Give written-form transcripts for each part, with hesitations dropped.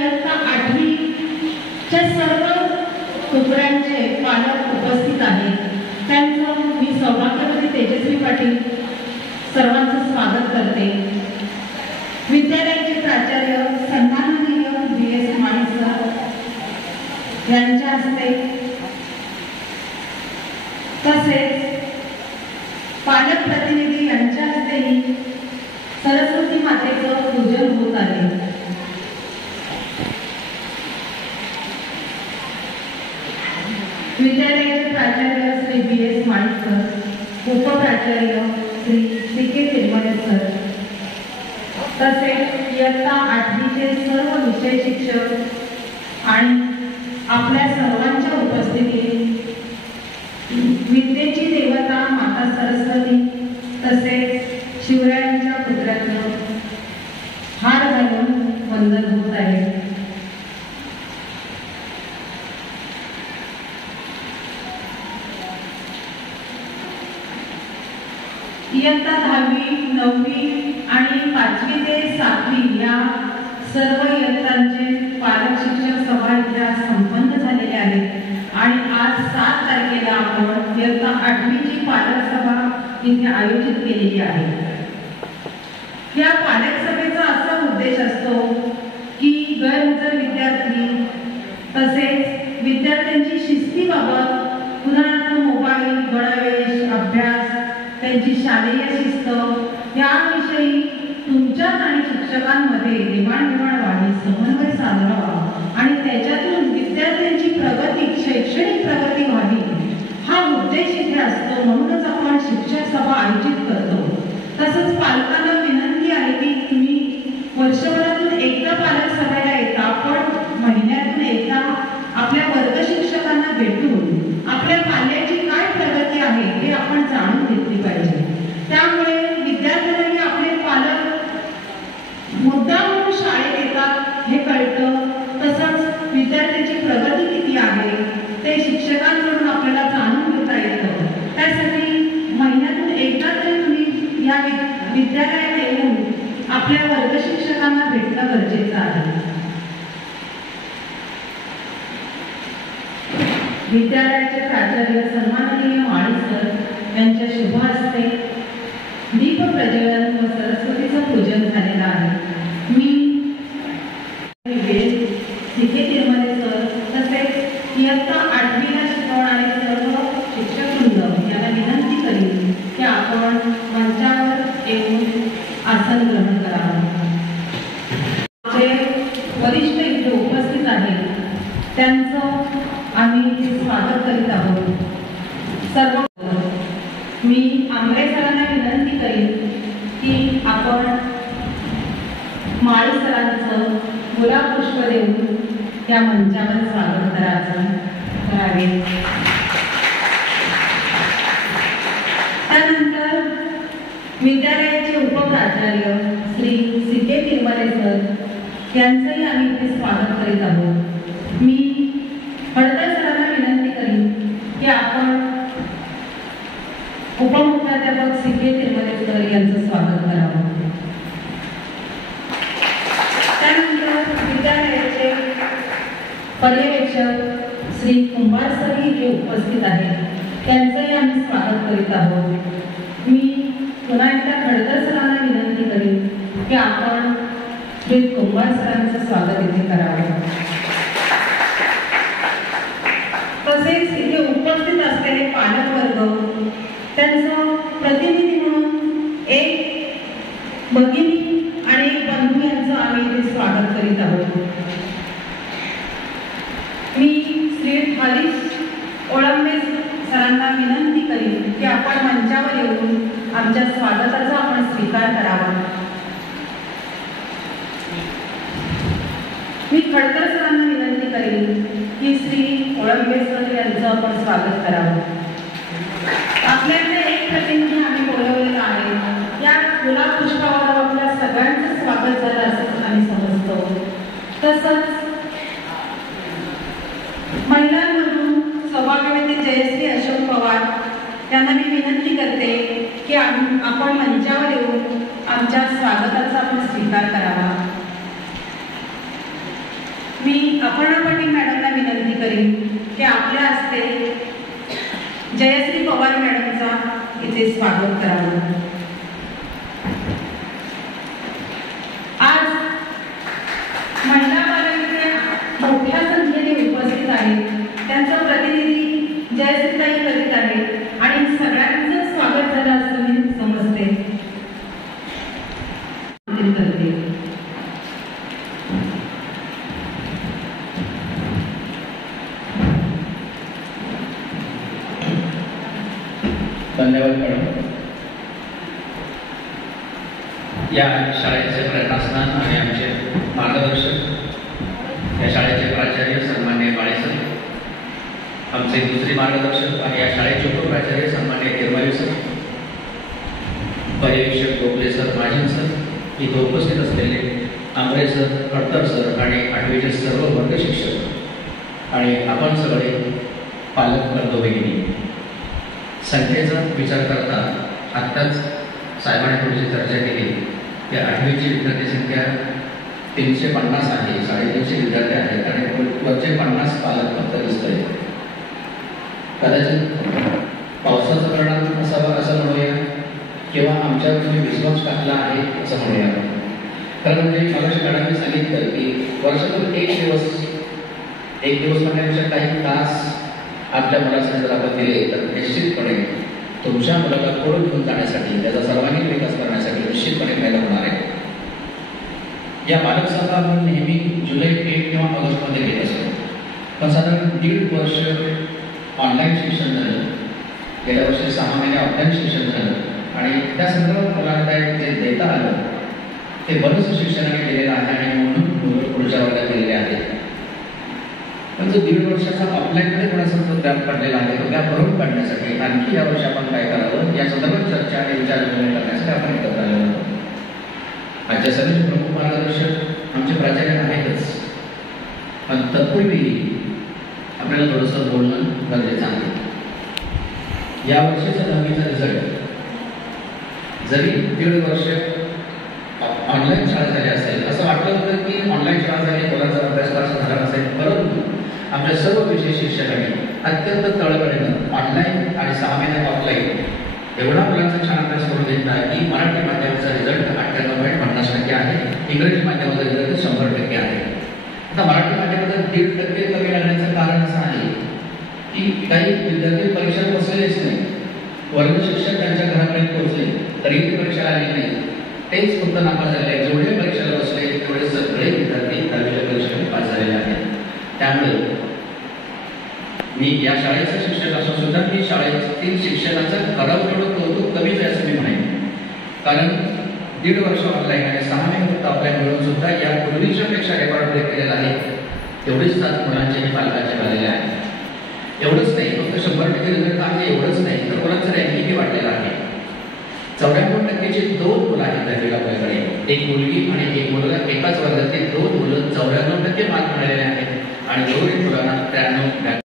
इयत्ता 8वीच्या सर्व तुकड्यांचे पालक उपस्थित आहेत. त्यांचं मी सौभाग्यवती तेजस्वी पाटील सर्वांचं स्वागत करते. विद्यालयाचे प्राचार्य सन्माननीय BS माळी सर यांच्या हस्ते तसेच पालक प्रतिनिधी यांच्या हस्तेही सरस्वती मातेचं पूजन होत आहे. विद्यालयाचे प्राचार्य श्री BS माळी सर, उपप्राचार्य श्री CK तिरमले सर तसेच इयत्ता 8वीचे सर्व विषय शिक्षक आणि आपल्या सर्वांच्या उपस्थितीत विद्येची देवता माता सरस्वती तसेच शिवरायांच्या पुतळ्यातून हार घालून वंदन होत आहे. इयत्ता 10वी, 9वी आणि 5वी ते 7वी या सर्व इयत्तांचे पालक शिक्षक सभा इथे संपन्न झालेले आहेत आणि आज 7 तारखेला आपण इयत्ता 8वीची पालक सभा इथे आयोजित केलेली आहे. या पालक सभेचा असा उद्देश असतो की गैरहजर विद्यार्थी तसेच विद्यार्थ्यांची शिस्तीबाबत उदाहरणार्थ मोबाईल, गणवेश, अभ्यास, त्यांची शालेय शिस्त याविषयी तुमच्यात आणि शिक्षकांमध्ये देवाणघेवाण व्हावी, समन्वय साधावा आणि त्याच्यातून विद्यार्थ्यांची प्रगती, शैक्षणिक प्रगती व्हावी हा उद्देश इथे असतो. म्हणूनच आपण शिक्षक सभा आयोजित करतो. तसंच पालकांना विनंती आहे की तुम्ही वर्षभरातून एकदा पालक सभेला येता, पण महिन्यातून एकदा आपल्या वर्ग शिक्षकांना भेटून आपल्या पाल्याची काय प्रगती आहे हे आपण जाणून घेतली पाहिजे. त्यामुळे विद्यार्थ्यांनाही आपले पालक मुद्दामून शाळेत येतात हे कळतं. तसंच विद्यार्थ्याची प्रगती किती आहे ते शिक्षकांकडून आपल्याला जाणून घेता येतं. त्यासाठी महिन्यातून एकदा तरी तुम्ही या विद्यालयात येऊन आपल्या वर्ग शिक्षकांना भेटणं गरजेचं आहे. विद्यालयाचे प्राचार्य सन्माननीय माळी सर यांच्या शुभ हस्ते दीप प्रज्वलन व सरस्वतीचं पूजन झालेलं आहे. मी CK तिरमले सर तसेच इयत्ता 8वीला शिकवणारे सर्व शिक्षकवृंद यांना विनंती करीन की आपण मंचावर येऊन आसन ग्रहण करावं. जे वरिष्ठ इथे उपस्थित आहेत त्यांचं आम्ही स्वागत करीत आहोत. सर्व मी आंबळे सरांना विनंती करीन की आपण माळी सरांचं गुलाब पुष्प देऊन या मंचावर स्वागत करावे. त्यानंतर विद्यालयाचे उपप्राचार्य श्री CK तिरमले सर यांचंही आम्ही इथे स्वागत करीत आहोत. मी हळदर सरांना विनंती करीन की आपण उपमुख्याध्यापक CK तिरमले सर यांचं स्वागत करावं. त्यानंतर विद्यालयाचे पर्यवेक्षक श्री कुंभार सर इथे उपस्थित आहेत. त्यांचंही आम्ही स्वागत करीत आहोत. मी पुन्हा एकदा हळदर सरांना विनंती करीन की आपण श्री कुंभार सरांचं स्वागत इथे करावं. तसेच इथे उपस्थित असलेले पालक वर्ग त्यांचं प्रतिनिधी म्हणून एक भगिनी आणि एक बंधू यांचं आम्ही इथे स्वागत करीत आहोत. मी श्री हरीश ओळंबे सरांना विनंती करीन की आपण मंचावर येऊन आमच्या स्वागताचा आपण स्वीकार करावा. मी खडकर सरांना विनंती करीन की श्री ओळंबे सर यांचं आपण स्वागत करावं. आपल्याकडे एक प्रतिनिधी आम्ही बोलवलेला आहे. या गुलाब पुष्पावर आपल्या सगळ्यांचं स्वागत झालं असं आम्ही समजतो. तसंच महिलांमधून सौभाग्यवती जयश्री अशोक पवार यांना मी विनंती करते की आपण मंचावर येऊन आमच्या स्वागताचा आपण स्वीकार करावा. मी अपर्णा पाटील मॅडमला विनंती करीन की आपल्या हस्ते जयश्री पवार मॅडमचा इथे स्वागत करावं. आज महिला बालमित्र मोठ्या संख्येने उपस्थित आहेत. त्यांचं प्रतिनिधी जयश्रीताई करीत आहे आणि सगळ्यांचं स्वागत झालं असं मी समजते. धन्यवाद मॅडम. या शाळेचे प्रशासन आणि आमचे मार्गदर्शक, या शाळेचे प्राचार्य सन्मान्य बाळे सर, आमचे दुसरे मार्गदर्शक आणि या शाळेचे उपप्राचार्य सन्मान्य किरमावी सर, पर्यवेक्षक गोखले सर, महाजन सर, इथे उपस्थित असलेले आंबरे सर, खडतर सर आणि 8वीचे सर्व वर्ग शिक्षक आणि आपण सगळे पालक बंधू भगिनी. संख्येचा विचार करता आत्ताच साहेबांनी थोडीशी चर्चा केली की 8वीची विद्यार्थी संख्या 350 आहे, 350 विद्यार्थी आहेत आणि वरचे 50 पालक फक्त दिसत आहेत. कदाचित पावसाचं परिणाम असावा असं म्हणूया किंवा आमच्यावर तुम्ही विश्वास टाकला आहे असं म्हणूया. कारण म्हणजे मला मॅडमने सांगितलं की वर्षातून एक दिवस म्हणण्यापेक्षा काही तास आपल्या मुलासाठी जर आपण दिले तर निश्चितपणे तुमच्या मुलाला पुढे घेऊन जाण्यासाठी, त्याचा सर्वांगीण विकास करण्यासाठी निश्चितपणे फायदा होणार आहे. या बालक सभा आपण नेहमी जुलै 1 किंवा ऑगस्टमध्ये घेत असतो, पण साधारण 1.5 वर्ष ऑनलाईन शिक्षण झालं, गेल्या वर्षी 6 महिने ऑफलाईन शिक्षण झालं आणि त्या संदर्भात मला काय जे देता आलं ते बरंच शिक्षणाने केलेलं आहे आणि म्हणून पुढच्या वर्गात गेलेले आहेत. पण जो 1.5 वर्षाचा ऑफलाईनमध्ये कोणाचा जो गॅप पडलेला आहे तो गॅप भरून काढण्यासाठी आणखी या वर्षी आपण काय करावं या संदर्भात चर्चा आणि विचारविनिमय करण्यासाठी आपण एकत्र आलेलो आहोत. आजच्या सगळ्याचे प्रमुख मार्गदर्शक आमचे प्राचार्य आहेतच, पण तत्पूर्वी आपल्याला थोडंसं बोलणं गरजेचं आहे. या वर्षीचा 10वीचा रिझल्ट जरी 1.5 वर्ष ऑनलाईन शाळा झाली असेल असं वाटलं होतं की ऑनलाईन शाळा झाली, मुलांचा अभ्यास फारसा झाला नसेल, परंतु आपल्या सर्व विषय शिक्षकांनी अत्यंत तळमळीनं ऑनलाईन आणि 6 महिने ऑफलाईन एवढा मुलांचा छान अभ्यास करून घेतला की मराठी माध्यमाचा रिझल्ट 98.50% आहे, इंग्रजी माध्यमाचा रिझल्ट 100% आहे. आता मराठी माध्यमाचा 1.5% कमी लागण्याचं कारण असं आहे की काही विद्यार्थी परीक्षा बसलेलेच नाही, वर्ग शिक्षक त्यांच्या घराकडे पोहोचले तरी ती परीक्षा आली नाही, तेच फक्त नापास झाले. जेवढे परीक्षेला बसले तेवढे सगळे विद्यार्थी 10वीच्या परीक्षेला पास झालेले आहेत. त्यामुळे मी या शाळेचा शिक्षक असून सुद्धा मी शाळेतील शिक्षणाचा करावं तेवढं कौतुक कमीच आहे असं मी म्हणेन. कारण 1.5 वर्ष ऑनलाईन आणि 6 महिने फक्त ऑफलाईन मिळून सुद्धा या पूर्वीच्या पेक्षा रेकॉर्ड ब्रेक केलेला आहे. तेवढेच 7 मुलांचे आणि पालकांचे झालेले आहे. एवढंच नाही, फक्त 100% रिझल्ट आहे एवढंच नाही, तर मुलांचं रँकिंगही वाढलेलं आहे. 94%चे 2 मुलं आहेत दहावीला आपल्याकडे, एक मुलगी आणि एक मुलगा. एकाच वर्गातील 2 मुलं 94% मार्क मिळालेले आहेत आणि 2 मुलांना 93.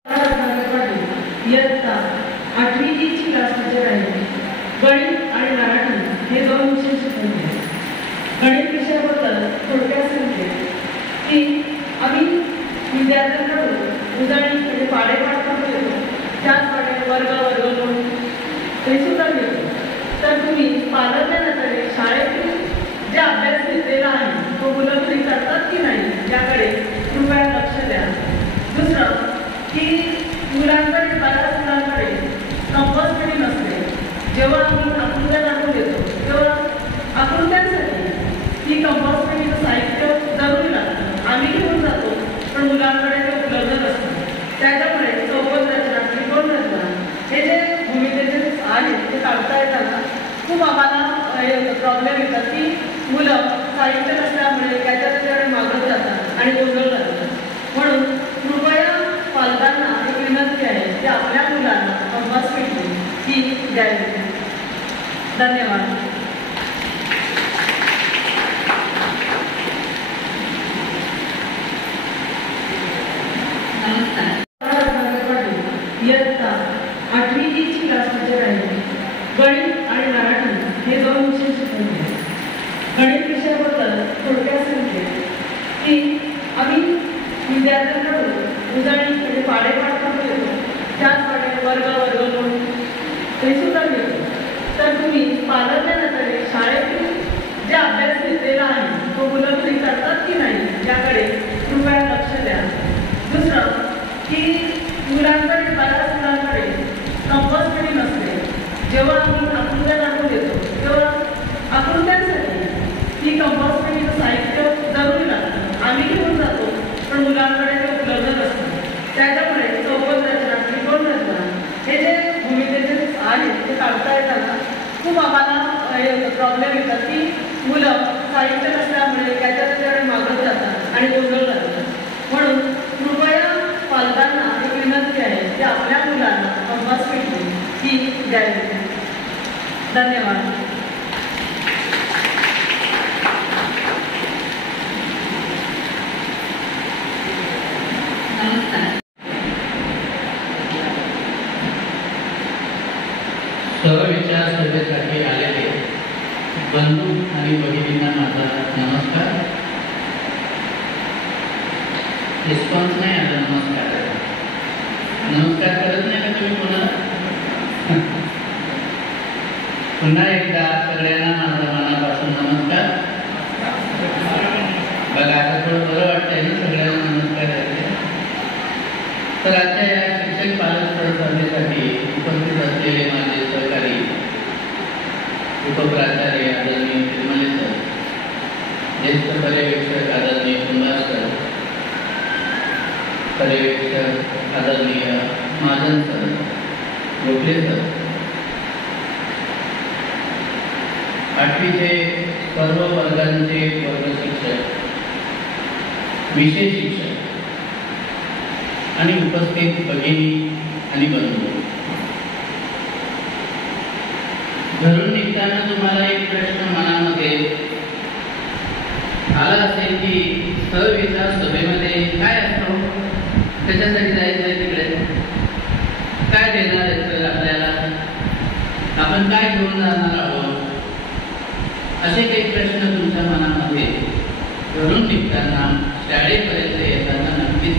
इयत्ता 8वीची क्लास टीचर आहे. गणित आणि मराठी हे 2 विषय शिकवले. गणित विषयाबद्दल थोडक्यात सांगते की आम्ही विद्यार्थ्यांकडून उजळणी म्हणजे पाडेपाठ करतो, त्याच पाडे वर्ग ते सुद्धा घेतो. तर तुम्ही पालक नात्याने शाळेतून जे अभ्यास घेतलेला आहे तो मुलं घरी करतात की नाही याकडे कृपया लक्ष द्या. दुसरं की मुलांकडे, बऱ्याच मुलांकडे कंपल्सरी नसते. जेव्हा आम्ही आकृत्या दाखवून देतो तेव्हा आकृत्यांसाठी ही कंपल्सरीचं साहित्य जरुरी लागतं. आम्ही घेऊन जातो पण मुलांकडे ते उपलब्ध नसतं. त्याच्यामुळे चौकोन रचना, त्रिकोण रचना हे जे भूमिकेचे आहेत ते काढता येताना खूप आम्हाला प्रॉब्लेम येतात की मुलं साहित्य नसल्यामुळे त्याच्याकडे मागत जातात आणि गोंधळ जातात. म्हणून कृपया पालकांना एक विनंती आहे की आपल्या मुलांना कंपल्सरी ही द्यावी. धन्यवाद. इयत्ता 8वीची क्लास टीचर आहे. गणित आणि मराठी हे 2 विषय शिकवले. गणित विषयाबद्दल थोडक्यात सांगते की आम्ही विद्यार्थ्यांकडून उजळणी म्हणजे पाडेपाठ करून येतो, त्याचप्रमाणे वर्ग म्हणून ते सुद्धा घेतो. तर तुम्ही पालकच्या नजरे शाळेतून जे अभ्यास घेतलेला आहे तो मुलं घरी करतात की नाही याकडे कृपया लक्ष द्या. दुसरं की मुलांकडे बऱ्याच मुलांकडे कंपल्सरी नसते. जेव्हा आम्ही आकृत्या दाखवून देतो तेव्हा आकृत्यांसाठी ही कंपल्सरी साहित्य जरुरी लागतं. आम्ही घेऊन जातो पण मुलांकडे ते उपलब्ध नसतं. त्याच्यामुळे चौकोन रचना, त्रिकोण रचना हे जे भूमिकेचे आहेत ते काढता येताना खूप आम्हाला प्रॉब्लेम येतात की मुलं साहित्य नसल्यामुळे त्याच्याकडे मागत जातात आणि गोंधळ जातात. म्हणून कृपया पालकांना एक विनंती आहे की आपल्या मुलांना कंपास पेटी ही द्यावी. धन्यवाद. नमस्कार. सहविचार सभेसाठी आलेले बंधू आणि भगिनींना माझा नमस्कार. रिस्पॉन्स नाही आला. नमस्कार करत नाही का तुम्ही कोणाला? पुन्हा एकदा सगळ्यांना माझा मनापासून नमस्कार. बघा आता थोडं बरं वाटतंय ना सगळ्यांना नमस्कार द्यायचे. तर आजच्या या शिक्षक पालक परिषदेसाठी उपस्थित असलेले माझे सहकारी उपप्राचार्य आदरणीय तिरुमले सर, ज्येष्ठ पर्यवेक्षक आदरणीय कुंभार सर, पर्यवेक्षक आदरणीय महाजन सर, गोखले सर, आठवीचे सर्व वर्गांचे वर्ग शिक्षक, विषय शिक्षक आणि उपस्थित भगिनी आणि बंधू, घरून निघताना तुम्हाला एक प्रश्न मनामध्ये आला असेल की सहविचार सभेमध्ये काय असतो, त्याच्यासाठी जायचंय तिकडे, काय देणार आहे सर आपल्याला, आपण काय घेऊन जाणार आहोत, असे काही प्रश्न तुमच्या मनामध्ये घरून निघताना शाळेपर्यंत येताना नक्कीच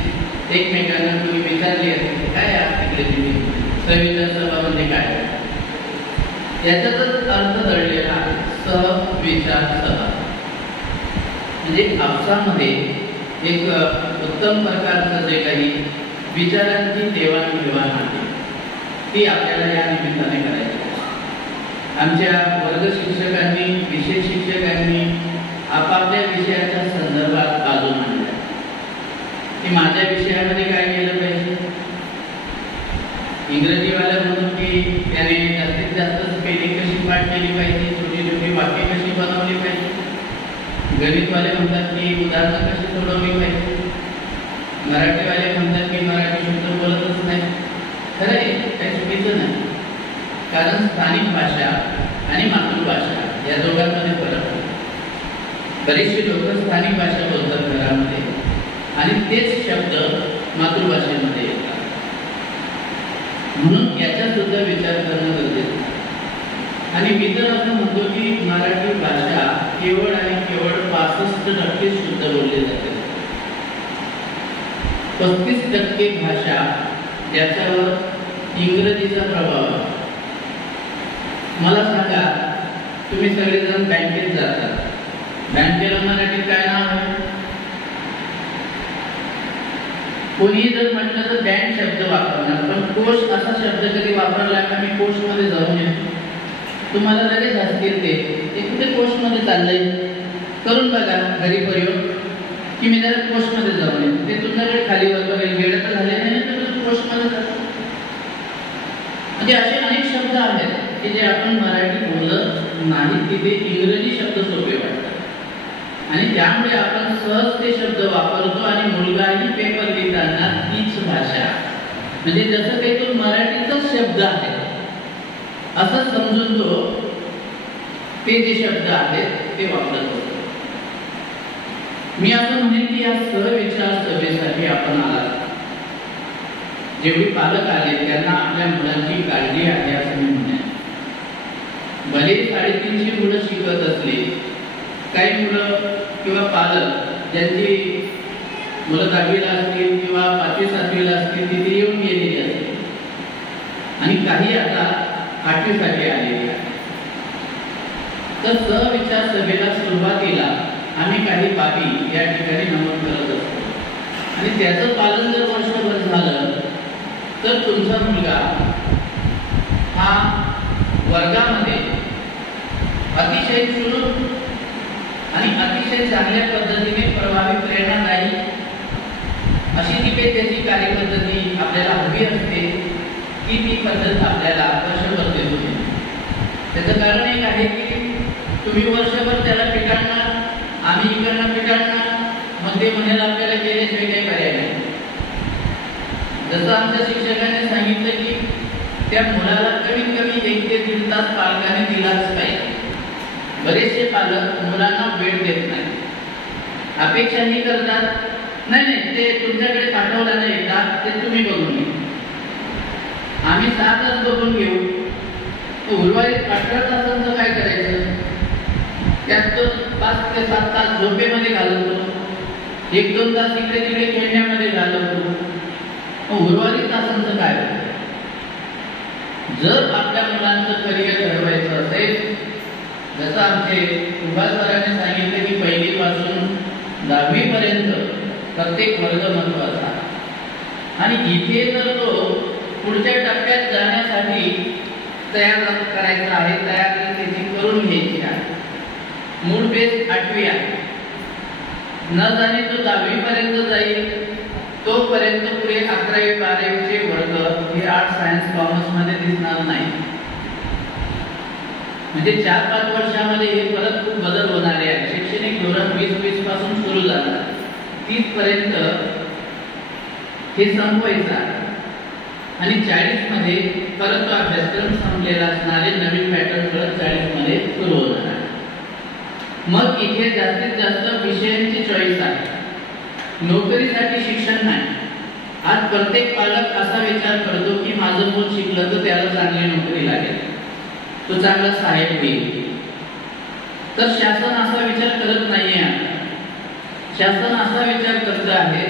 एकमेकांना तुम्ही विचारली असेल काय तिकडे तुम्ही सहविचार सभा म्हणजे काय. याच्यातच अर्थ दडलेला आहे. सहविचार सभा म्हणजे आपसामध्ये एक उत्तम प्रकारचं जे काही विचारांची देवाणघेवाण आहे ती आपल्याला या निमित्ताने करायची. आमच्या वर्ग शिक्षकांनी, विषय शिक्षकांनी आपापल्या विषयाच्या संदर्भात बाजू मांडल्या की माझ्या विषयामध्ये काय केलं पाहिजे. इंग्रजीवाल्या म्हणून की त्याने जास्तीत जास्त स्पेलिंग कशी पाठ केली पाहिजे, छोटी छोटी वाक्य कशी बनवली पाहिजे. गणितवाले म्हणतात की उदाहरणं कशी सोडवली पाहिजे. मराठीवाले म्हणतात की मराठी शब्द बोलतच नाही. खरं आहे, काही चुकीचं नाही. कारण स्थानिक भाषा आणि मातृभाषा या दोघांमध्ये फरक आहे. बरेचसे लोक स्थानिक भाषा बोलतात घरामध्ये आणि तेच शब्द मातृभाषेमध्ये येतात. म्हणून याचा सुद्धा विचार करणं गरजेचं आहे. आणि मी तर असं म्हणतो की मराठी भाषा केवळ आणि केवळ 65% शुद्ध बोलली जाते. 35% भाषा ज्याच्यावर इंग्रजीचा प्रभाव आहे. मला सांगा, तुम्ही सगळेजण बँकेत जातात, बँकेला मराठीत काय नाव आहे? कोणीही जर म्हटलं तर बँक शब्द वापरणार, पण कोश असा शब्द कधी वापरला का मी कोशमध्ये जाऊन येतो? तुम्हाला लगेच हसतील ते कुठे कोशमध्ये चाललंय, करून बघा घरी प्रयोग की मी जरा कोशमध्ये जाऊन येतो. ते तुमच्याकडे खाली वर बघेल, वेळ तर झाले नाही तर कोशमध्ये जातो. म्हणजे असे अनेक शब्द आहेत की जे आपण मराठी बोलत नाही, तिथे इंग्रजी शब्द सोपे वाटतात आणि त्यामुळे आपण सहज ते शब्द वापरतो आणि मुलगाही पेपर लिहिताना तीच भाषा म्हणजे जसं काही तो मराठीचाच शब्द आहे असं समजून तो ते जे शब्द आहेत ते वापरत असतो. मी असं म्हणेन की या सहविचार सभेसाठी आपण आलात. जेवढी पालक आले त्यांना आपल्या मुलांची काळजी आहे असं मी म्हणेन. भले 350 मुलं शिकत असले, काही मुलं किंवा पालक ज्यांची मुलं 10वीला असतील किंवा 5वी 7वीला असतील तिथे येऊन गेलेली असते आणि काही आता 8वीसाठी आलेली आहे. तर सहविचार सभेला सुरुवातीला आम्ही काही बाबी या ठिकाणी नमूद करत असतो आणि त्याचं पालन जर वर्षभर झालं तर तुमचा मुलगा हा वर्गामध्ये अतिशय सुलभ आणि अतिशय चांगल्या पद्धतीने प्रभावी प्रेरणादायी अशी जी काही त्याची कार्यपद्धती आपल्याला हवी असते की ती पद्धत आपल्याला वर्षभर देत होती. त्याचं कारण एक आहे की तुम्ही वर्षभर त्याला पिटाळणार, आम्ही इकडनं पिटाळणार, मग ते म्हणेल आपल्याला केल्याशिवाय काही पर्याय नाही. जसं आमच्या शिक्षकाने सांगितलं की त्या मुलाला कमीत कमी 1 ते 1.5 तास पालकाने दिलाच पाहिजे. बरेचसे पालक मुलांना वेळ देत नाही, अपेक्षाही करतात नाही ते तुमच्याकडे पाठवलं नाही एकदा ते तुम्ही बघून घ्या, आम्ही 6 तास बघून घेऊ. उर्वरित 18 तासांचं काय करायचं? त्यात तो 5 ते 7 तास झोपेमध्ये घालवतो, 1-2 तास इकडे तिकडे खेळण्यामध्ये घालवतो. उर्वरित तासांचं काय होतं? जर आपल्या मुलांचं करिअर घडवायचं असेल, जसं आमचे सुभाष सरांनी सांगितलं की 1ली पासून 10वी पर्यंत प्रत्येक वर्ग महत्वाचा आणि इथे जर तो पुढच्या टप्प्यात जाण्यासाठी तयार करायचा आहे, तयारी करून घ्यायची आहे. मूळ बेस 8वी आहे, न जाणे तो 10वी पर्यंत जाईल, तोपर्यंत पुढे 11वी 12वीचे वर्ग हे आर्ट सायन्स कॉमर्स मध्ये दिसणार नाही. म्हणजे 4-5 वर्षामध्ये हे परत खूप बदल होणारे आहे. शैक्षणिक धोरण 2020 पासून सुरू झालं, 30 पर्यंत हे संपवायचं आहे आणि 40 मध्ये परत तो अभ्यासक्रम संपलेला असणारे नवीन पॅटर्न परत 40 मध्ये सुरू होणार आहे. मग इथे जास्तीत जास्त विषयांची चॉईस आहे, नोकरीसाठी शिक्षण नाही. आज प्रत्येक पालक असा विचार करतो की माझं मूल शिकलं तर त्याला चांगली नोकरी लागेल, तो चांगला सहाय्यक होईल. तर शासन असा विचार करत नाहीये. शासन असा विचार करत आहे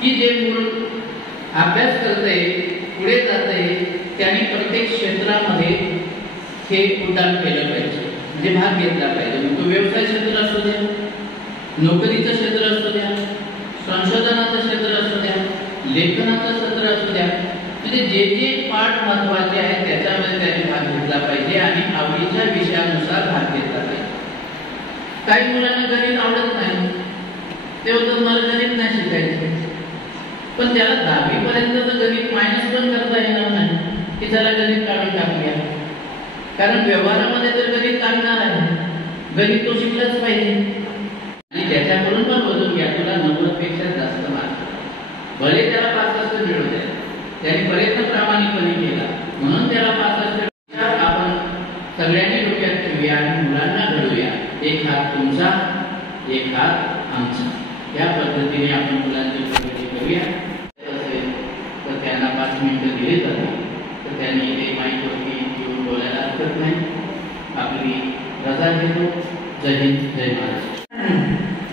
की जे मूल अभ्यास करते, पुढे जाते, त्याने प्रत्येक क्षेत्रामध्ये हे उड्डाण केलं पाहिजे, म्हणजे भाग घेतला पाहिजे. मग तो व्यवसाय क्षेत्र असू द्या, नोकरीचं क्षेत्र असू द्या, संशोधनाचं क्षेत्र असू द्या, लेखनाचं क्षेत्र असू द्या, म्हणजे जे जे पाठ महत्वाचे आहेत त्याच्यामध्ये त्याने भाग घेतला पाहिजे आणि आवडीच्या विषयानुसार भाग घेतला पाहिजे. काही मुलांना गणित आवडत नाही, ते होतं मला गणित नाही शिकायचं, पण त्याला 10वी पर्यंत गणित मायनस पण करता येणार नाही की त्याला गणित काढून टाकूया, कारण व्यवहारामध्ये तर गणित लागणार आहे, गणित तो शिकलाच पाहिजे. आणि त्याच्याकडून पण बघून घ्या, तुला 90 पेक्षा जास्त मार्क, भले त्याला 65 मिळू द्या, त्याने प्रयत्न प्रामाणिकपणे केला म्हणून त्याला 65. आपण सगळ्यांनी डोक्यात ठेवूया आणि मुलांना घडवूया. एक हात तुमचा, एक हात आमचा, या पद्धतीने आपण मुलांची प्रगती करूया. असेल तर त्यांना 5 मिनिटं दिली जातात, तर त्यांनी ते माईकवरती येऊन बोलायला हरकत नाही. आपली रजा घेतो. जय हिंद, जय महाराष्ट्र.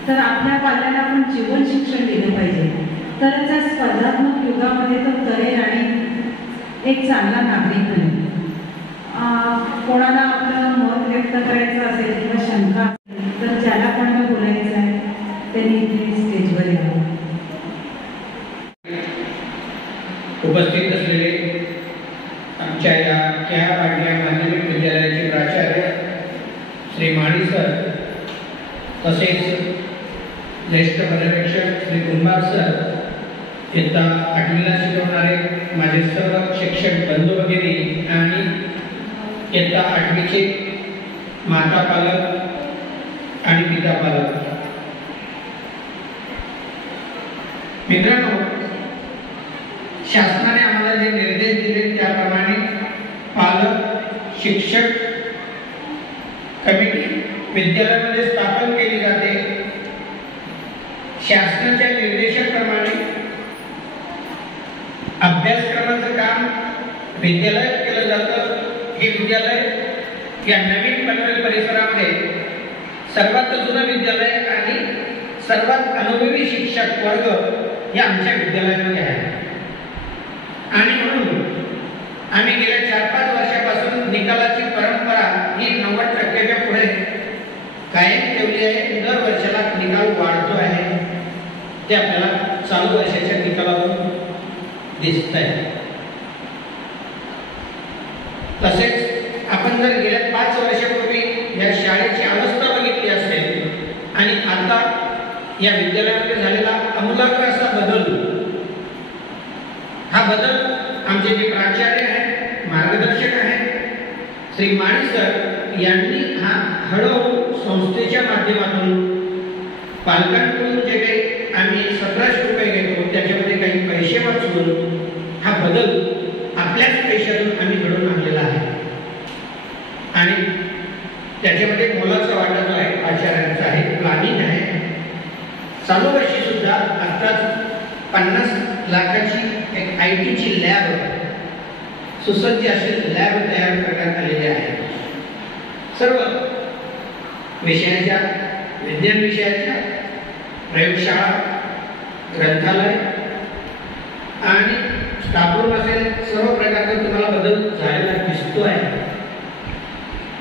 तर आपल्या पाल्याला आपण जीवन शिक्षण दिलं पाहिजे, तरच या स्पर्धात्मक युगामध्ये तो तरेल आणि एक चांगला नागरिक बनेल. कोणाला आपलं मत व्यक्त करायचं असेल किंवा शंका तर ज्याला कोणाला बोलायचं आहे त्यांनी इथे स्टेजवर यावं. उपस्थित असलेले आमच्या या वाडल्या माध्यमिक विद्यालयाचे प्राचार्य श्री माळी सर, तसेच ज्येष्ठ पर्यवेक्षक श्री कुंभार सर, इयत्ता 8वीला शिकवणारे माझे सर्व शिक्षक बंधू वगैरे आणि इयत्ता 8वीचे माता पालक आणि पिता पालक मित्रांनो, शासनाने आम्हाला जे निर्देश दिले त्याप्रमाणे पालक शिक्षक कमिटी विद्यालयामध्ये स्थापन केली जाते. शासनाच्या निर्देशाप्रमाणे अभ्यासक्रमाचं काम विद्यालयात केलं जातं. हे विद्यालय या नवीन पनवेल परिसरामध्ये सर्वात जुनं विद्यालय आणि सर्वात अनुभवी शिक्षक वर्ग हे आमच्या विद्यालयामध्ये आहे आणि म्हणून आम्ही गेल्या 4-5 वर्षापासून निकालाची परंपरा ही 90%च्या पुढे कायम ठेवली आहे. दर वर्षाला निकाल वाढतो आहे ते आपल्याला चालू वर्षाच्या निकालावरून दिसत आहे. तसेच आपण जर गेल्या 5 वर्षापूर्वी या शाळेची अवस्था बघितली असेल आणि आता या विद्यालयामध्ये झालेला आमूलाग्र असा बदल, हा बदल आमचे जे प्राचार्य आहेत, मार्गदर्शक आहेत श्री माळी सर यांनी हा हळूहळू संस्थेच्या माध्यमातून पालकांकडून जे काही आम्ही 1700 रुपये घेतो त्याच्यामध्ये काही पैसे वाचवून हा बदल आपल्याच पैशातून आम्ही घडवून आणलेला आहे आणि त्याच्यामध्ये मोलाचा वाटा जो आहे आचार्यांचा आहे, प्लॅनिंग आहे. चालू वर्षी सुद्धा आत्ताच 50 लाखाची एक IT ची लॅब, सुसज्ज अशी लॅब तयार करण्यात आलेली आहे. सर्व विषयाच्या, विज्ञान विषयाच्या प्रयोगशाळा, ग्रंथालय आणि स्टाफ रूम असेल, सर्व प्रकारचा तुम्हाला बदल झालेला दिसतो आहे.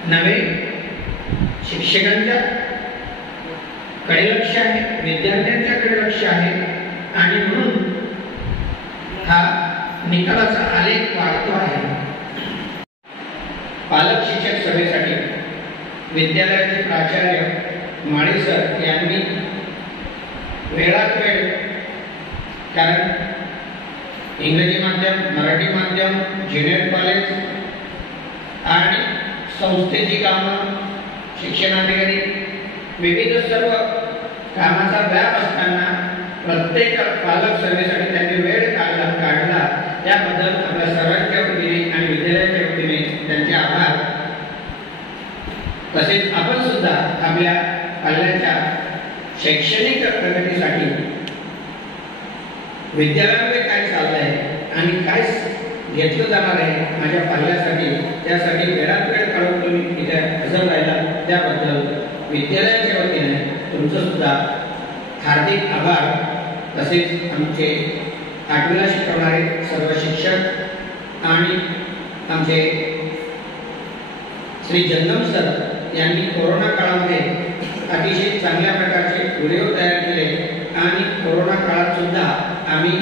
नवे शिक्षकांच्या कडे लक्ष आहे, विद्यार्थ्यांच्याकडे लक्ष आहे आणि म्हणून हा निकालाचा आलेख वाढतो आहे. पालक शिक्षक सभेसाठी विद्यालयाचे प्राचार्य माळी सर यांनी वेळात वेळ, कारण इंग्रजी माध्यम, मराठी माध्यम, ज्युनियर कॉलेज आणि संस्थेची कामं, शिक्षणाधिकारी, विविध सर्व कामाचा व्याप असताना प्रत्येक पालक सभेसाठी त्यांनी वेळ काढला त्याबद्दल आपल्या सर्वांच्या वतीने आणि विद्यालयाच्या वतीने त्यांचे आभार. तसेच आपण सुद्धा आपल्या पाल्याच्या शैक्षणिक प्रगतीसाठी विद्यालयामध्ये काय चाललंय आणि काय घेतलं जाणार आहे माझ्या पाल्यासाठी, त्यासाठी वेळात वेळ काढून तुम्ही इथे हजर राहिला त्याबद्दल विद्यालयाच्या वतीने तुमचं सुद्धा हार्दिक आभार. तसेच आमचे 8वीला शिकवणारे सर्व शिक्षक आणि आमचे श्री जंगम सर यांनी कोरोना काळामध्ये अतिशय चांगल्या प्रकारचे व्हिडिओ तयार केले आणि कोरोना काळात सुद्धा आम्ही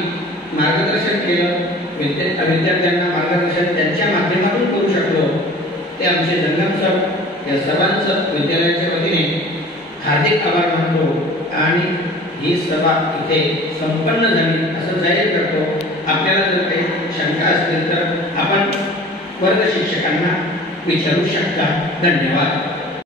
मार्गदर्शन केलं. विद्यार्थ्यांना मार्गदर्शन त्यांच्या माध्यमातून करू शकलो. ते आमचे जंगम सर या सर्वांचं विद्यालयाच्या वतीने हार्दिक आभार मानतो आणि ही सभा इथे संपन्न झाली असं जाहीर करतो. आपल्याला जर काही शंका असतील तर आपण वर्ग शिक्षकांना विचारू शकता. धन्यवाद.